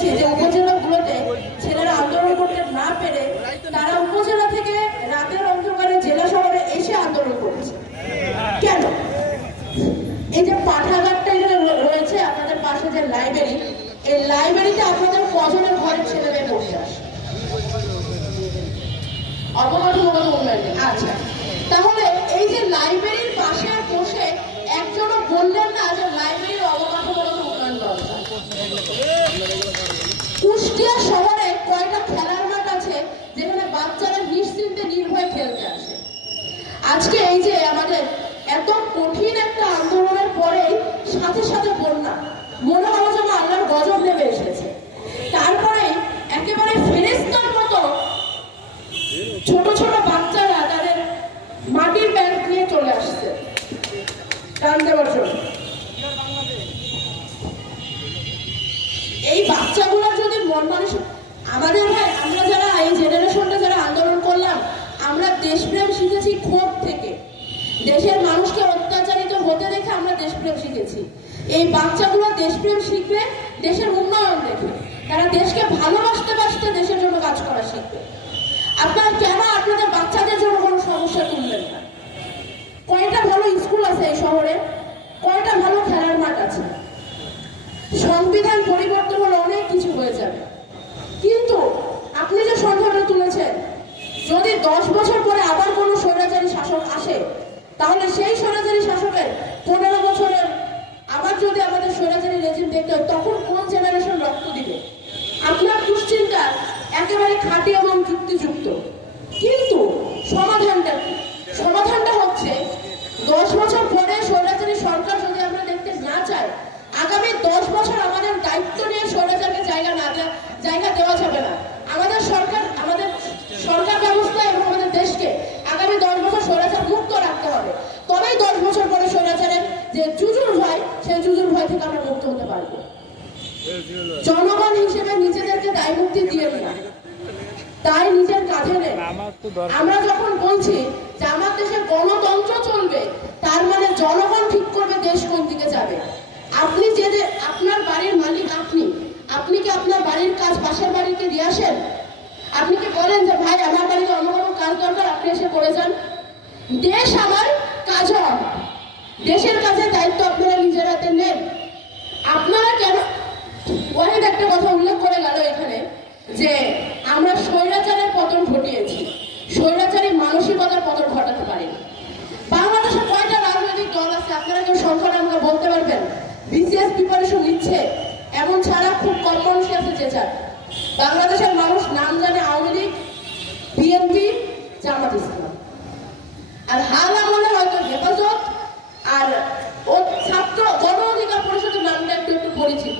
যে উপজেলাগুলোতে ছেলেরা আন্দোলন করতে না পেরে তারা উপজেলা থেকে রাতের অন্ধকারে জেলা শহরে এসে আন্দোলন করেছে। কেন? এই যে পাঠাগারটা এখানে রয়েছে আপনাদের পাশে যে লাইব্রেরি, এই লাইব্রেরিতে আপনাদের কজনের ঘরের ছেলে মেয়ে বসে আসে? অবকাঠামোগত উন্নয়ন। আচ্ছা, তাহলে এই যে লাইব্রেরির পাশে বসে একজনও বললেন না যে লাইব্রেরির অবকাঠামোগত উন্নয়ন দরকার? কুষ্টিয়া শহরে কয়টা খেলার মাঠ আছে যেখানে বাচ্চারা নিশ্চিন্তে নির্ভয়ে খেলতে আসে? আজকে এই যে আমাদের এত কঠিন একটা আন্দোলনের পরেই সাথে সাথে বন্যা, মনে হলো যেন আল্লাহর গজব নেমে এসেছে। তারপরে একেবারে ফেরেশতার মতো ছোট ছোট বাচ্চারা তাদের মাটির ব্যাগ নিয়ে চলে আসছে টান দেওয়ার জন্য। এই বাচ্চাগুলোর যদি মন মানুষ আমাদের হয়, আমরা যারা এই জেনারেশনটা যারা আন্দোলন করলাম, আমরা দেশপ্রেম শিখেছি ক্ষোভ থেকে। দেশের মানুষকে অত্যাচারিত হতে দেখে আমরা দেশপ্রেম শিখেছি। এই বাচ্চাগুলো দেশপ্রেম শিখবে দেশের উন্নয়ন দেখে, তারা দেশকে ভালোবাসতে বাসতে দেশের জন্য কাজ করা শিখবে। আপনারা কেন আপনাদের বাচ্চাদের জন্য কোনো সমস্যা তুলবেন না? কয়টা ভালো স্কুল আছে এই শহরে, কয়টা ভালো খেলার মাঠ আছে? সংবিধান পরিবর্তন হলে অনেক কিছু হয়ে যাবে, কিন্তু আপনি যে সংখ্যাটা তুলেছেন, যদি 10 বছর পরে আবার কোনো স্বৈরাচারী শাসক আসে, তাহলে সেই স্বৈরাচারী শাসকের 15 বছরের আবার যদি আমাদের স্বৈরাচারী রেজিম দেখতে হয়, তখন কোন জেনারেশন রক্ত দিবে? আপনার দুশ্চিন্তা একেবারে খাঁটি এবং যুক্তিযুক্ত, কিন্তু সমাধানটা কি? সমাধানটা হচ্ছে 10 বছর পরে স্বৈরাচারী সরকার যদি আমরা দেখতে না চাই, আগামী 10 বছর আমাদের দায়িত্ব নিয়ে স্বৈরাচারকে জায়গা দেওয়া যাবে না। আমাদের সরকার ব্যবস্থা এবং আমাদের দেশকে আগামী 10 বছর স্বৈরাচার মুক্ত রাখতে হবে। তবেই 10 বছর পরে স্বৈরাচারের যে জুজুর ভয়, সেই জুজুর ভয় থেকে আমরা মুক্ত হতে পারবো। জনগণ হিসেবে নিজেদেরকে দায় মুক্তি দিয়ে না, তাই নিজের কাঁধে নেই। আমরা যখন বলছি যে আমার দেশে গণতন্ত্র চলবে, তার মানে জনগণ ঠিক করবে দেশ কোন দিকে যাবে। আপনি যে আপনার বাড়ির মালিক, আপনি কি আপনার বাড়ির কাজ পাশের বাড়িকে দিয়ে আসেন? আপনি কি বলেন যে ভাই আমার বাড়িতে অন্য কোনো কাজ দরকার, আপনি এসে করে যান? দেশ আমার, কাজ আমার। দেশের কাজের দায়িত্ব আপনারা নিজের হাতে নেন। আপনারা কেন অনেক একটা কথা উল্লেখ করে গেল এখানে যে আমরা স্বৈরাচারের পতন ঘটিয়েছি, স্বৈরাচারী মানসিকতার পতন ঘটাতে পারিনি। বাংলাদেশে কয়টা রাজনৈতিক দল আছে আপনারা কেউ সংখ্যাটা আমাকে বলতে পারবেন? বিসিএস প্রিপারেশন নিচ্ছে এমন ছাড়া খুব কম মানুষই আছে যে চায়। বাংলাদেশের মানুষ নাম জানে আওয়ামী লীগ, বিএনপি, জামাত ইসলাম, আর হাল আমলে হয়তো হেফাজত আর ও ছাত্র গণ অধিকার পরিষদের নামটা একটু পরিচিত।